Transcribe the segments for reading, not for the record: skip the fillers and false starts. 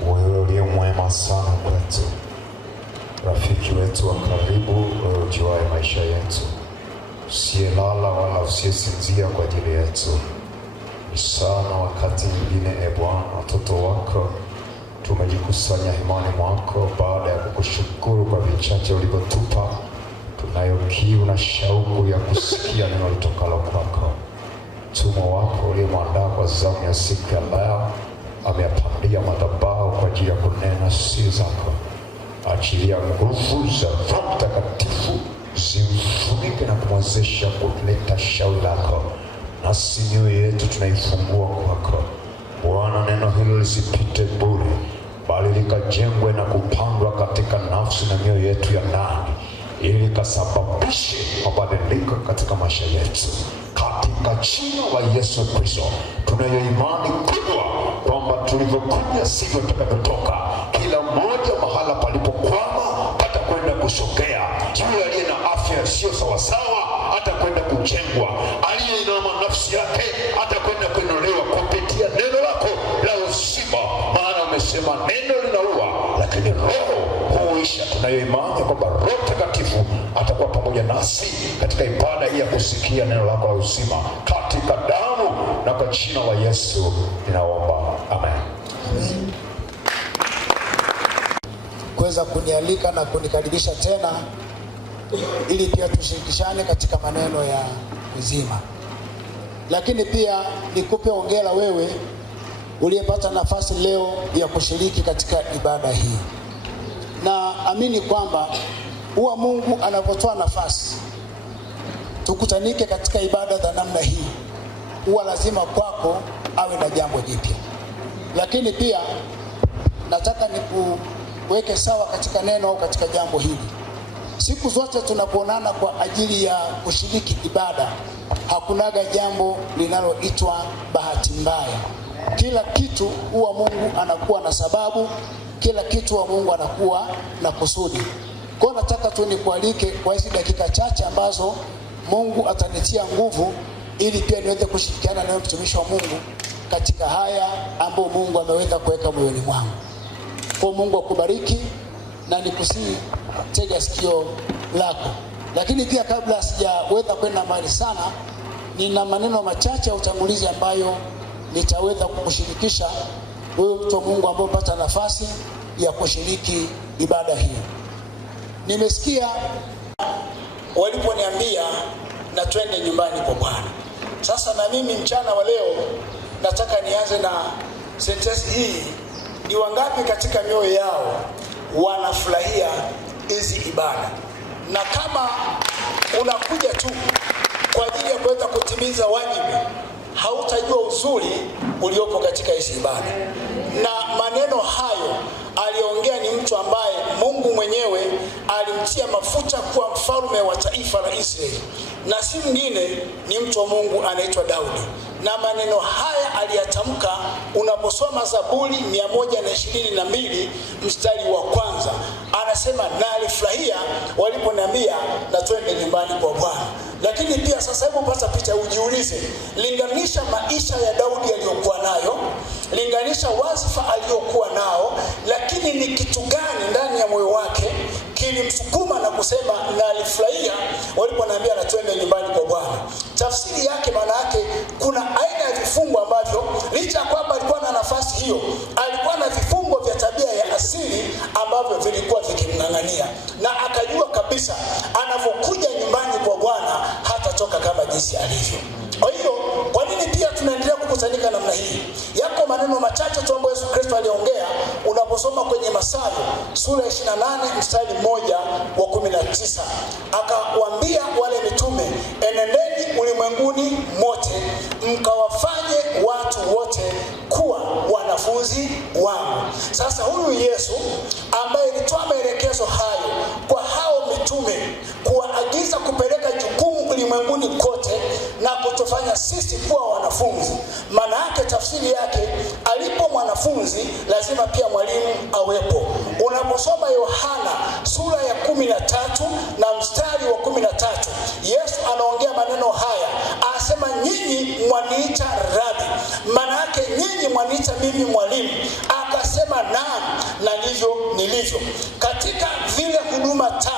wewe uliye mwema sana kwetu, rafiki wetu wa karibu, wewe ujuaye maisha yetu, usiyelala wala usiyesinzia kwa ajili yetu. Ni sana wakati mwingine, Bwana, watoto wako tumejikusanya hemani mwako baada ya kukushukuru kwa vichache ulivyotupa. Tunayo kiu na shauku ya kusikia neno litokalo kwako. Mtumwa wako uliyemwandaa kwa zamu ya siku ya leo ameyapandia madhabahu kwa ajili ya kunena siri zako. Achilia nguvu za Roho Mtakatifu zimfunike na kumwezesha kuleta shauri lako, nasi mioyo yetu tunaifungua kwako. Bwana, neno hilo lisipite bure, bali likajengwe na kupandwa katika nafsi na mioyo yetu ya ndani, ili kasababishe mabadiliko katika maisha yetu. Katika jina la Yesu Kristo, tunayo imani kubwa kwamba tulivyokuja sivyo tutakavyotoka. Kila mmoja mahala palipokwama atakwenda kusogea. Yule aliye na afya sio sawasawa atakwenda kujengwa. Aliyeinama nafsi yake atakwenda kuinuliwa kupitia neno lako la uzima. Maana umesema neno linaua, lakini roho huisha. Tunayo imani kwamba Roho Mtakatifu atakuwa pamoja nasi katika ibada hii ya kusikia neno lako la uzima, katika damu na kwa jina la Yesu ninaomba, amen. Amen. Kuweza kunialika na kunikaribisha tena ili pia tushirikishane katika maneno ya uzima. Lakini pia nikupe hongera wewe uliyepata nafasi leo ya kushiriki katika ibada hii. Na amini kwamba huwa Mungu anapotoa nafasi tukutanike katika ibada za namna hii, huwa lazima kwako awe na jambo jipya. Lakini pia nataka nikuweke sawa katika neno au katika jambo hili. Siku zote tunapoonana kwa ajili ya kushiriki ibada, hakunaga jambo linaloitwa bahati mbaya. Kila kitu huwa Mungu anakuwa na sababu, kila kitu huwa Mungu anakuwa na kusudi. Kwa hiyo nataka tu nikualike kwa hizi dakika chache ambazo Mungu atanitia nguvu, ili pia niweze kushirikiana na mtumishi wa Mungu katika haya ambayo Mungu ameweza kuweka moyoni mwangu. Kwa Mungu akubariki na nikusii tega sikio lako. Lakini pia kabla sijaweza kwenda mbali sana, nina maneno machache ya utangulizi ambayo nitaweza kukushirikisha wewe mtu wa Mungu ambaye unapata nafasi ya kushiriki ibada hii. Nimesikia waliponiambia na twende nyumbani kwa Bwana. Sasa na mimi mchana wa leo nataka nianze na sentensi hii: ni wangapi katika mioyo yao wanafurahia hizi ibada? Na kama unakuja tu kwa ajili ya kuweza kutimiza wajibu, hautajua uzuri uliopo katika hizi ibada. Na maneno hayo aliongea ni mtu ambaye Mungu mwenyewe alimtia mafuta kuwa mfalme wa taifa la Israeli, na si mwingine ni mtu wa Mungu anaitwa Daudi. Na maneno haya aliyatamka unaposoma Zaburi 122 mstari wa kwanza. Anasema, na alifurahia waliponiambia na twende nyumbani kwa Bwana. Lakini pia sasa hebu pata picha, ujiulize, linganisha maisha ya Daudi aliyokuwa nayo, linganisha wazifa aliyokuwa nao, lakini ni kitu gani ndani ya moyo wake kilimsukuma na kusema na alifurahia waliponiambia na twende nyumbani kwa Bwana? Tafsiri yake, maana yake kuna aina ya vifungo ambavyo licha ya kwamba alikuwa na nafasi hiyo, alikuwa na vifungo vya tabia ya asili ambavyo vilikuwa vikimng'ang'ania, na akajua kabisa anapokuja nyumbani kwa Bwana hatatoka kama jinsi alivyo. Kwa hiyo kwa nini pia tunaendelea kukutanika namna hii? Yako maneno machache tu ambayo Yesu Kristo aliongea unaposoma kwenye Mathayo sura 28 mstari 1-19. Akawaambia wale mitume, enendeni ulimwenguni mote mkawafanye watu wote kuwa wanafunzi wangu. Sasa huyu Yesu ambaye alitoa maelekezo hayo kwa hao mitume kuwaagiza kupeleka jukumu ulimwenguni kote na kutufanya sisi kuwa wanafunzi, maana yake tafsiri yake, alipo mwanafunzi lazima pia mwalimu awepo. Unaposoma Yohana sura ya 13 na mstari wa 13, Yesu anaongea maneno haya, anasema nyinyi mwaniita rabi, maana yake nyinyi mwaniita mimi mwalimu. Akasema na ilivyo. Katika vile huduma 5,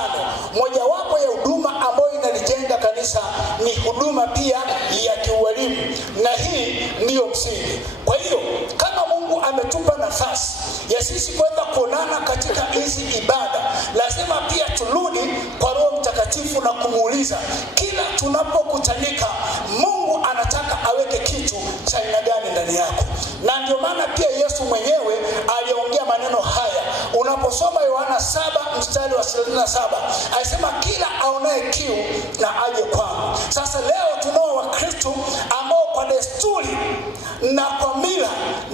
mojawapo ya huduma ambayo inalijenga kanisa ni huduma pia ya kiualimu, na hii ndiyo msingi. Kwa hiyo kama Mungu ametupa nafasi ya sisi kuweza kuonana katika hizi ibada, lazima pia turudi kwa Roho Mtakatifu na kumuuliza kila tunapokutanika, Mungu anataka aweke kitu cha aina gani ndani yako. Na ndio maana pia Yesu mwenyewe aliongea maneno haya. Unaposoma Yohana 7:37, alisema kila aonaye kiu na aje kwangu. Sasa leo tunao Wakristo ambao kwa desturi na kwa mila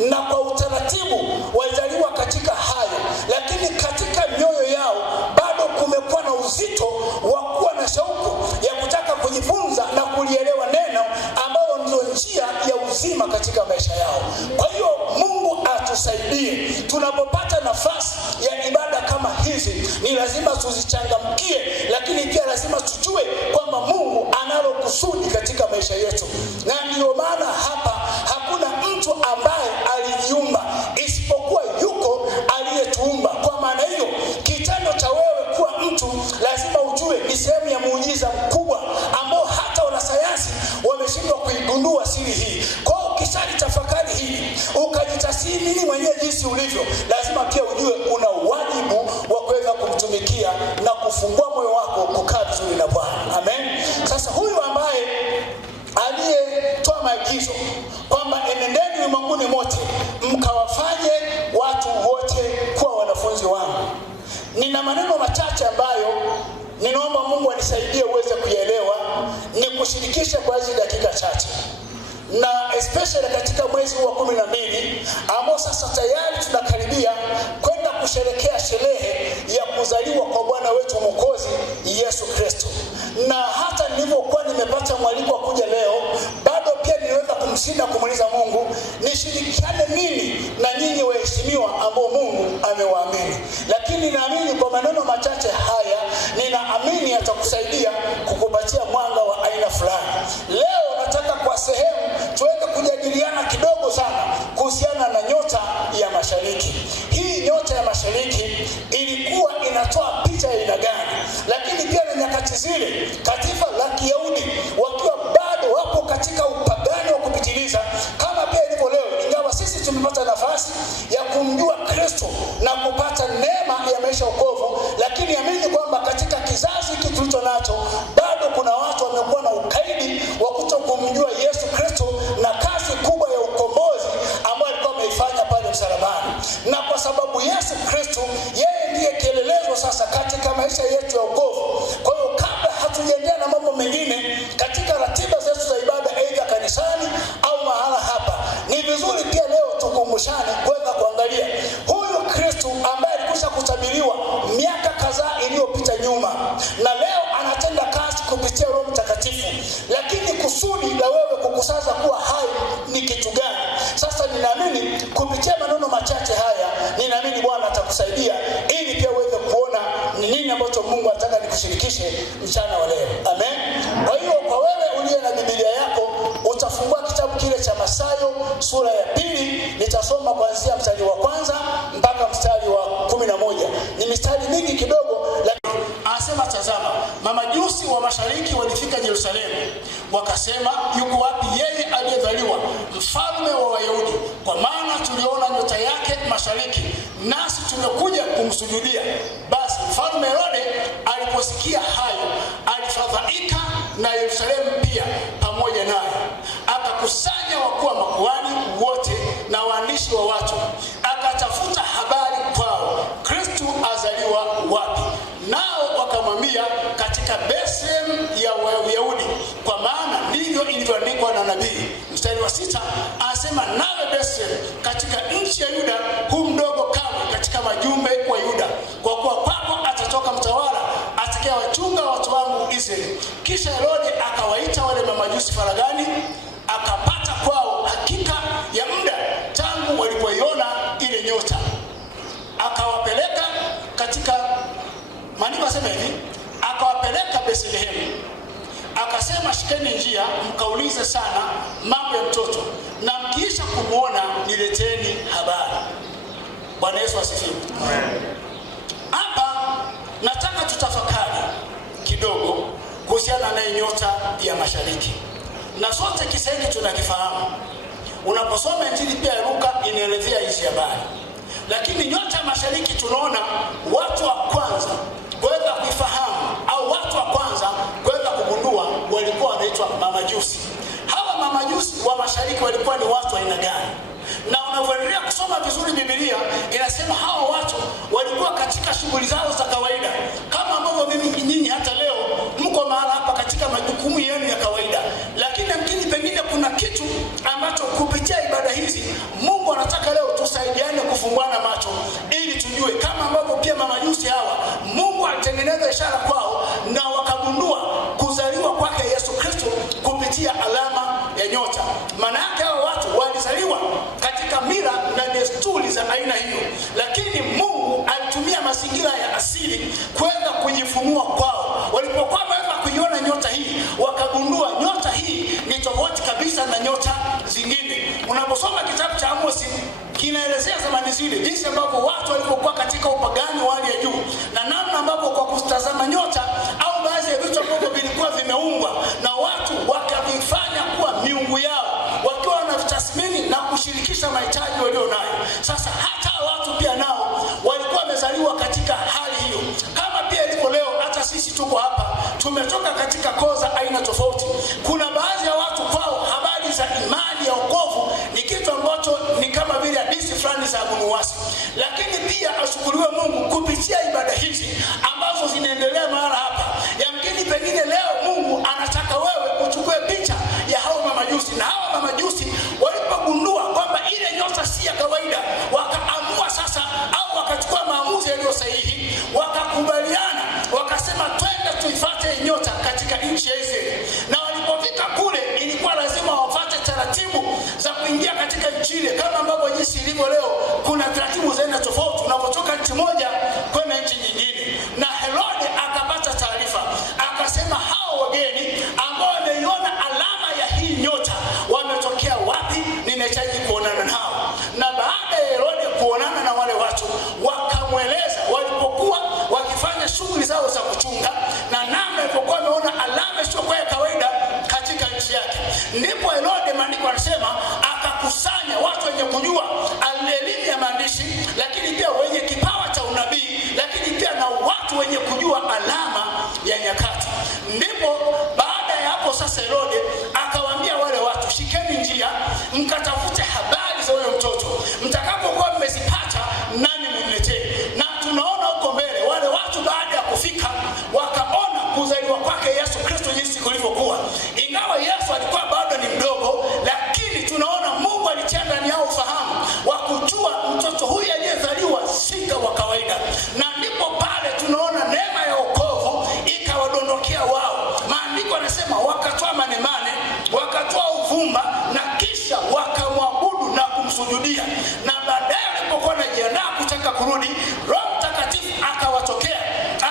na kwa utaratibu walizaliwa katika hayo, lakini katika mioyo yao bado kumekuwa na uzito wa kuwa na shauku ya kutaka kujifunza na kulielewa neno ambalo ndio njia ya uzima katika maisha yao. Kwa hiyo Mungu atusaidie tunapopata nafasi ya ibada kama hizi, ni lazima tuzichangamkie, lakini pia lazima tujue kwamba Mungu analo kusudi katika maisha yetu. Na ndio maana hapa hakuna mtu ambaye alijiumba isipokuwa yuko aliyetuumba. Kwa maana hiyo kitendo cha wewe kuwa mtu lazima ujue ni sehemu ya muujiza mkubwa ambao hata wanasayansi wameshindwa kuigundua siri hii. Kwa hiyo ukishalitafakari hili, ukajitathmini mwenyewe jinsi ulivyo, lazima pia ujue una wajibu wa kuweza kumtumikia na kufungua moyo wako kukaa vizuri na Bwana. Amen. Sasa huyu ambaye aliyetoa maagizo kwamba enendeni ulimwenguni mote mkawafanye watu wote kuwa wanafunzi wangu, nina maneno machache ambayo ninaomba Mungu anisaidie uweze kuelewa, nikushirikishe kwa hizi dakika chache. Na especially katika mwezi wa 12 ambao sasa tayari tunakaribia kwenda kusherehekea sherehe ya kuzaliwa kwa Bwana wetu Mwokozi Yesu Kristo. Na hata nilipokuwa nimepata mwaliko wa kuja leo, bado pia niliweza kumshinda kumuuliza Mungu nishirikiane nini na nyinyi waheshimiwa ambao Mungu amewaamini. Lakini naamini kwa maneno machache haya, ninaamini atakusaidia kukupatia mwanga wa aina fulani. Leo nataka kwa sehemu tuweze kujadiliana kidogo sana kuhusiana na nyota ya mashariki. Hii nyota ya mashariki ilikuwa inatoa picha ya aina gani? Lakini pia na nyakati zile taifa la Kiyahudi wakiwa bado wapo katika upagani wa kupitiliza kama pia ilivyo leo, ingawa sisi tumepata nafasi ya kumjua Kristo na kupata neema ya maisha wokovu, lakini amini kwamba katika kizazi hiki tulicho nacho bado kuna watu wamekuwa na ukaidi wa kutokumjua Yesu Kristo na kazi kubwa ya ukombozi ambayo alikuwa ameifanya pale msalabani. Na kwa sababu Yesu Kristo yeye ndiye kielelezo sasa katika maisha yetu ya wokovu. Kwa hiyo kabla hatujaendelea na mambo mengine katika ratiba zetu za ibada, aidha kanisani au mahala hapa, ni vizuri pia leo tukumbushane kuweza kuangalia huyu Kristo ambaye alikwisha kutabiriwa miaka kadhaa iliyopita nyuma, na leo anatenda kazi kupitia Roho Mtakatifu. Lakini kusudi la wewe kukusaza kuwa hai ni kitu gani? Sasa ninaamini kupitia maneno machache haya, ninaamini Bwana atakusaidia ili pia uweze kuona ni nini ambacho Mungu anataka nikushirikishe mchana wa leo. Amen. Kwa hiyo kwa wewe uliye na Biblia yako, utafungua kitabu kile cha Mathayo sura ya 2, nitasoma kuanzia mstari wa 1 mpaka mstari wa 11. Ni mistari mingi kidogo, lakini anasema tazama, mamajusi wa mashariki walifika Yerusalemu, wakasema yuko wapi yeye aliyezaliwa mfalme wa Wayahudi? Kwa maana tuliona nyota yake mashariki, nasi tumekuja kumsujudia. Basi mfalme Herode aliposikia hayo alifadhaika, na Yerusalemu pia pamoja naye. Akakusanya wakuu wa makuhani wote na waandishi wa watu, akatafuta habari kwao, Kristo azaliwa wapi? Nao wakamwambia, katika Bethlehem ya Wayahudi, kwa maana ndivyo ilivyoandikwa na nabii. Mstari wa 6 anasema, nawe Bethlehem katika nchi ya Yuda, hu mdogo kamwe katika majumbe wa Yuda, kwa kuwa kwako atatoka mtawala atakayewachunga watu wangu Israeli. Kisha Herode akawaita wale mamajusi faragani, akapata kwao hakika ya muda tangu walipoiona ile nyota, akawapeleka katika maandiko asema hivi, akawapeleka Bethlehem, akasema, shikeni njia mkaulize sana mambo ya mtoto, na mkiisha kumuona nileteni habari. Bwana Yesu asifiwe. Amen. nyota ya mashariki, na sote kisa hiki tunakifahamu. Unaposoma Injili pia ya Luka inaelezea hizi habari. Lakini nyota ya mashariki tunaona watu wa kwanza kuweza kuifahamu au watu wa kwanza kuweza kugundua walikuwa wanaitwa mamajusi. Hawa mamajusi wa mashariki walikuwa ni watu aina gani? Na unavyoendelea kusoma vizuri Biblia inasema hawa watu walikuwa katika shughuli zao za kawaida, kama ambavyo mimi nyinyi hata leo mko mahali hapa katika majukumu yenu ya kawaida. Lakini mkini pengine kuna kitu ambacho kupitia ibada hizi Mungu anataka leo tusaidiane kufunguana macho, ili tujue kama ambavyo pia mamajusi hawa Mungu alitengeneza ishara kwao na wakagundua kuzaliwa kwake Yesu Kristo kupitia alama ya nyota. Maana yake hao watu walizaliwa katika mila na desturi za aina hiyo, lakini Mungu alitumia mazingira ya asili kuweza kujifunua kwao. Walipokuwa wameweza kuiona nyota hii, wakagundua nyota hii ni tofauti kabisa na nyota zingine. Unaposoma kitabu cha Amosi kinaelezea zamani zile jinsi ambavyo watu walipokuwa katika upagani wa hali ya juu, na namna ambavyo kwa kutazama nyota au baadhi ya vitu ambavyo vilikuwa vimeumbwa na watu wakavifanya kuwa miungu yao, wakiwa wanavitathmini na kushirikisha mahitaji walio nayo. Sasa hata watu pia nao walikuwa wamezaliwa katika hali hiyo, kama pia ilivyo leo. Hata sisi tuko hapa, tumetoka katika koo za aina tofauti. Kuna baadhi ya watu kwao habari za imani ya wokovu ni kitu ambacho ni kama vile hadithi fulani za abunuwasi. Lakini pia ashukuriwe Mungu kupitia ibada hizi ambazo zinaendelea mahali hapa. Yamkini pengine leo Mungu anataka wewe uchukue picha ya hao mamajusi, na hao mamajusi walipogundua kwamba ile nyota si ya kawaida, wakaamua sasa au wakachukua maamuzi yaliyo sahihi, wakakubaliana, wakasema twende tuifuate nyota katika nchi ya Israeli. Na walipofika kule ilikuwa lazima wafuate taratibu za kuingia katika nchi ile, kama ambavyo jinsi ilivyo leo kuna taratibu za aina tofauti unapotoka nchi moja kwenda nchi nyingine. Na Herode akapata taarifa, akasema hao wageni ambao wameiona alama ya hii nyota wametokea wapi? Ninahitaji kuonana nao. Na baada ya Herode kuonana na wale watu, wakamweleza walipokuwa wakifanya shughuli zao za kuchunga na namna walipokuwa wameona alama isiyokuwa ya kawaida katika nchi yake. Ndipo Herode, maandiko yanasema, akakusanya watu wenye kujua elimu ya maandishi, lakini pia wenye kipawa cha unabii, lakini pia na watu wenye kujua alama ya nyakati. Ndipo baada ya hapo sasa Herode akawaambia wale watu, shikeni njia mkatafute habari za huyo mtoto, mtakapokuwa mmezipata nani mniletee. Na tunaona huko mbele wale watu baada ya kufika wakaona kuzaliwa kwake Yesu Kristo jinsi kulivyokuwa. Ingawa Yesu alikuwa bado ni mdogo, lakini tunaona Mungu alitia ndani yao ufahamu wa kujua mtoto huyu aliyezaliwa si wa kawaida. Na ndipo pale tunaona neema ya wokovu ikawadondokea wao. Maandiko yanasema wakatoa manemane, wakatoa uvumba, na kisha wakamwabudu na kumsujudia. Na baadaye alipokuwa anajiandaa kutaka kurudi, Roho Mtakatifu akawatokea,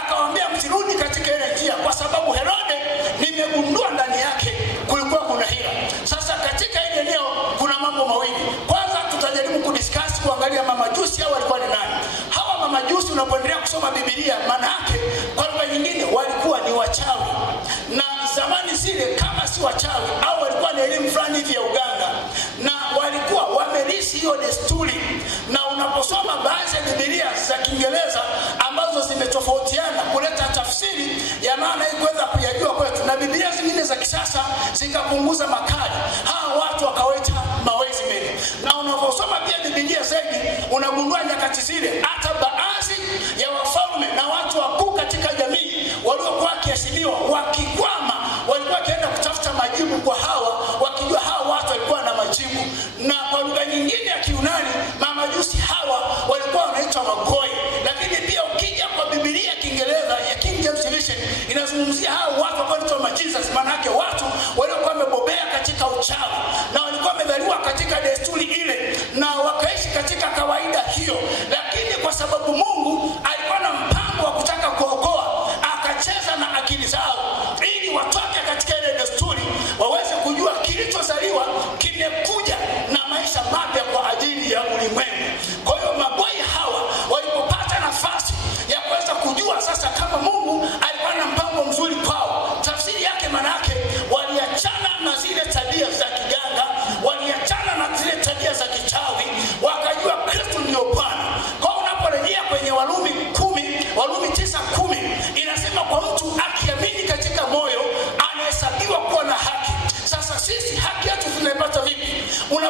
akawaambia msirudi katika ile njia, kwa sababu Herode nimegundua ndani yake kulikuwa kuna hila. Sasa katika ile eneo kuna mambo mawili. Kwanza tutajaribu kudiscuss kuangalia mamajusi hao walikuwa ni nani. Hawa mamajusi unapoendelea kusoma Biblia, maana yake kwa lugha nyingine walikuwa ni wachawi. Na zamani zile kama si wachawi au walikuwa na elimu fulani hivi ya uganga, na walikuwa wamelisi hiyo desturi. Na unaposoma baadhi ya Biblia za Kiingereza ambazo zimetofautiana kuleta tafsiri ya maana hii kuweza kuyajua kwetu, na Biblia zingine za kisasa zikapunguza makali, hawa watu wakawaita mawezi meli. Na unaposoma pia Biblia zaidi unagundua nyakati zile hata baadhi ya wafalme na watu wakuu katika jamii waliokuwa kiasiliwa wakikwama, walikuwa wakienda kutafuta majibu kwa hawa, wakijua hawa watu walikuwa na majibu. Na kwa lugha nyingine ya Kiunani mamajusi hawa walikuwa wanaitwa magoi. Lakini pia ukija kwa Biblia ya Kiingereza ya King James Version inazungumzia hawa watu ambao wanaitwa magicians, maana yake watu waliokuwa wamebobea katika uchawi na walikuwa wamezaliwa katika desturi ile na wakaishi katika kawaida hiyo. Lakini kwa sababu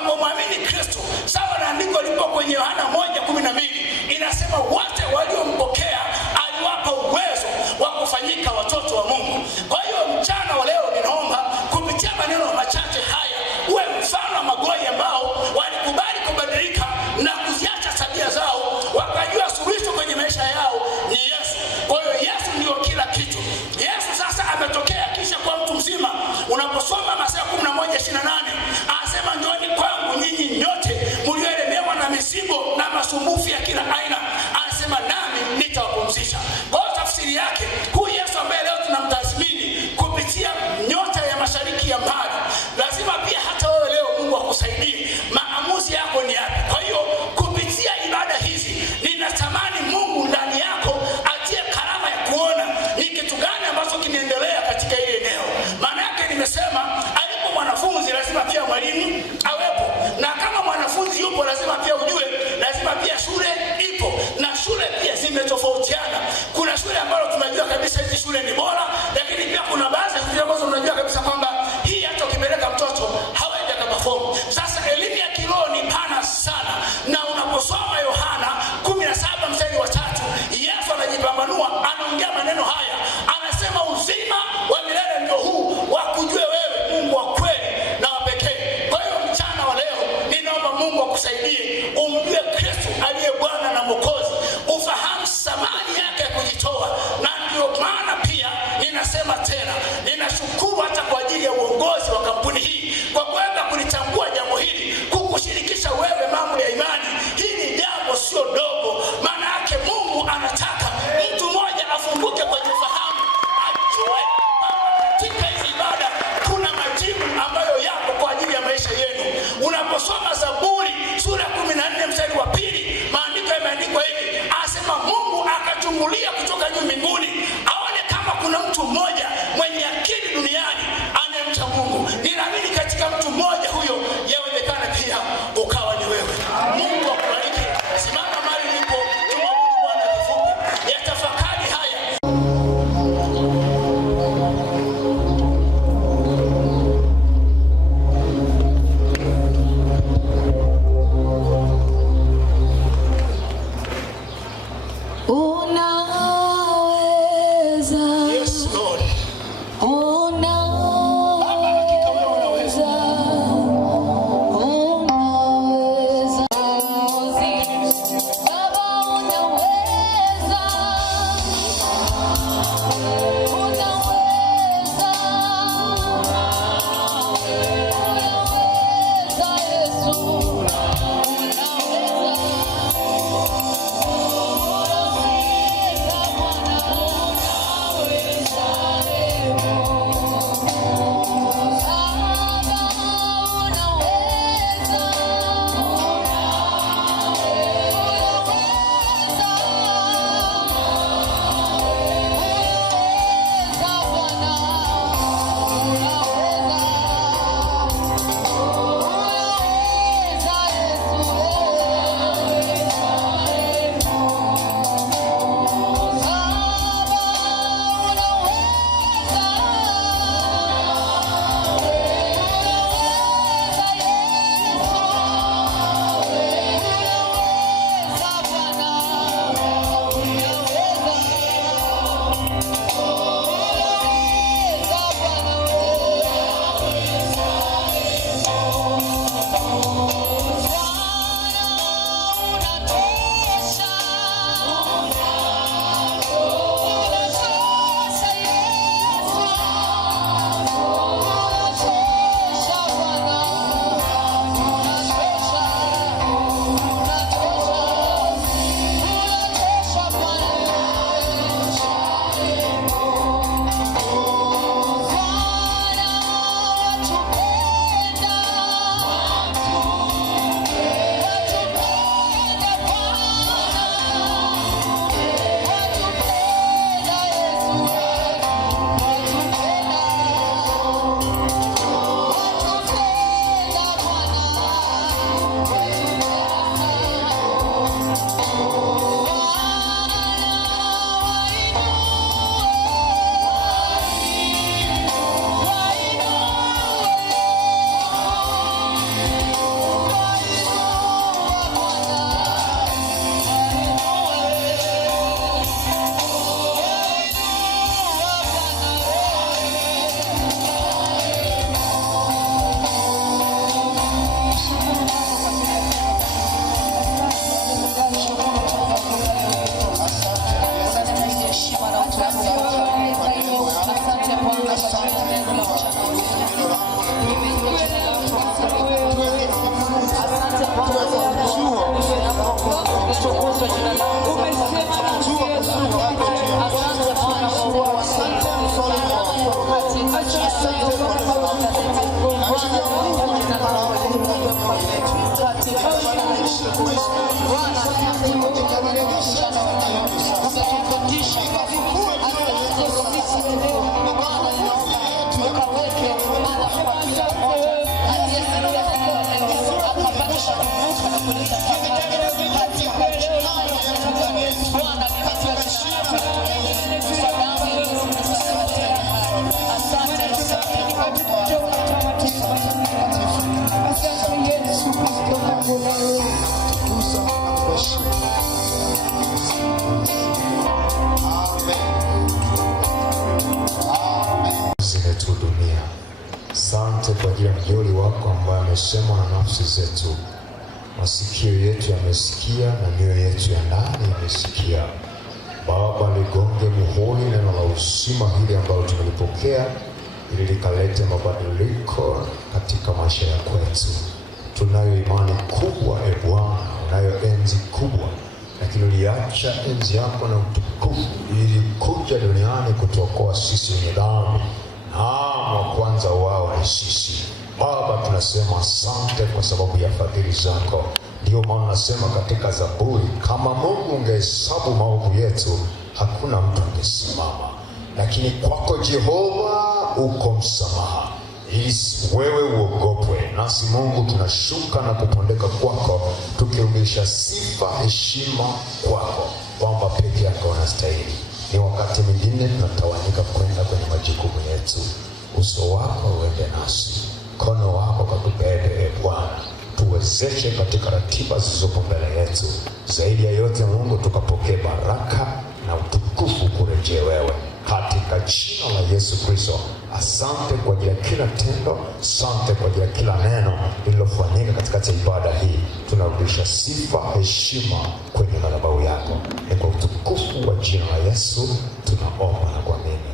unapomwamini Kristo, sawa na andiko lipo kwenye Yohana 1:12 inasema wote waliompokea aliwapa uwezo wa kufanyika watoto wa Mungu. Kwa hiyo mchana wa leo ninaomba kupitia maneno machache haya uwe mfano wa magoi ambao walikubali kubadilika na kuziacha tabia zao, wakajua suluhisho kwenye maisha yao ni Yesu. Kwa hiyo Yesu ndio kila kitu. Yesu sasa ametokea kisha kwa mtu mzima. Unaposoma Mathayo 11:28 anasema njooni kwangu nyinyi nyote mliolemewa na mizigo na masumbufu ya kila aina, anasema nami nitawapumzisha. Kwa tafsiri yake huyu Yesu ambaye leo tunamtathmini kupitia nyota ya mashariki ya mbali, lazima pia hata wewe leo Mungu akusaidie maamuzi yako ni yapi. Kwa hiyo kupitia ibada hizi ninatamani Mungu ndani yako atie karama ya kuona ni kitu gani ambacho kinaendelea katika ile eneo. Maana yake nimesema alipo mwanafunzi lazima pia mwalimu awepo, na kama mwanafunzi yupo lazima pia ujue, lazima pia shule ipo, na shule pia zimetofautiana. Kuna shule ambazo tunajua kabisa hizi shule ni bora, lakini pia kuna baadhi ya shule ambazo tunajua kabisa kwamba hii hata ukipeleka mtoto hawezi akaperform. Sasa elimu ya kiroho ni pana sana, na unaposoma Yohana 17:3 Yesu anajipambanua, anaongea maneno haya, anasema uzima wa milele ndio huu wa kujua wewe Mungu wa kweli na wa pekee. Kwa hiyo mchana wa leo ninaomba Mungu akusaidie umjue Kristo aliye Bwana na Mwokozi, ufahamu thamani yake ya kujitoa. Na ndio maana pia ninasema tena, ninashukuru hata kwa ajili ya uongozi wa kampuni hii kwa kuweza kulitambua jambo hili, kukushirikisha wewe mambo ya imani. Hili jambo sio dogo, maana yake Mungu anataka mtu mmoja afunguke kwenye ufahamu, ajue katika hizi ibada kuna majibu ambayo yapo kwa ajili ya maisha yenu. Unaposoma Zaburi sura 14:2 maandiko yameandikwa hivi, anasema Mungu akachungulia kutoka juu mbinguni aone kama kuna mtu mmoja mwenye akili duniani anayemcha Mungu. Ninaamini katika mtu mmoja huyo yawezekana pia ukawa ni wewe. Mungu akubariki. Simama mahali ulipo, tumwabudu Bwana kifupi. Yatafakari haya. Yes, Lord. Asante kwa ajili ya mjoli wako ambaye amesema na nafsi zetu. Masikio yetu yamesikia na mioyo yetu ya ndani imesikia. Baba, ligonge muhuri neno la uzima hili ambalo tumelipokea, ili likalete mabadiliko katika maisha ya kwetu. Tunayo imani kubwa, Bwana, unayo enzi kubwa, lakini uliacha enzi yako na utukufu ili kuja duniani kutuokoa sisi wenye dhambi. Wa kwanza wao ni sisi. Baba, tunasema asante kwa sababu ya fadhili zako. Ndio maana nasema katika Zaburi, kama Mungu ungehesabu maovu yetu, hakuna mtu angesimama. Lakini kwako Jehova uko msamaha, ili wewe uogopwe. Nasi Mungu tunashuka na kupondeka kwako, tukirudisha sifa, heshima kwako, kwamba peke yako unastahili. Ni wakati mwingine tunatawanyika kwenda kwenye majukumu yetu. Uso wako uende nasi, mkono wako katubebe, Bwana. Tuwezeshe katika ratiba zilizopo mbele yetu. Zaidi ya yote Mungu, tukapokee baraka na utukufu kurejea wewe, katika jina la Yesu Kristo. Asante kwa ajili ya kila tendo, asante kwa ajili ya kila neno lililofanyika katika ibada hii. Tunarudisha sifa, heshima kwenye madhabahu yako. Ni kwa utukufu wa jina la Yesu tunaomba na kuamini.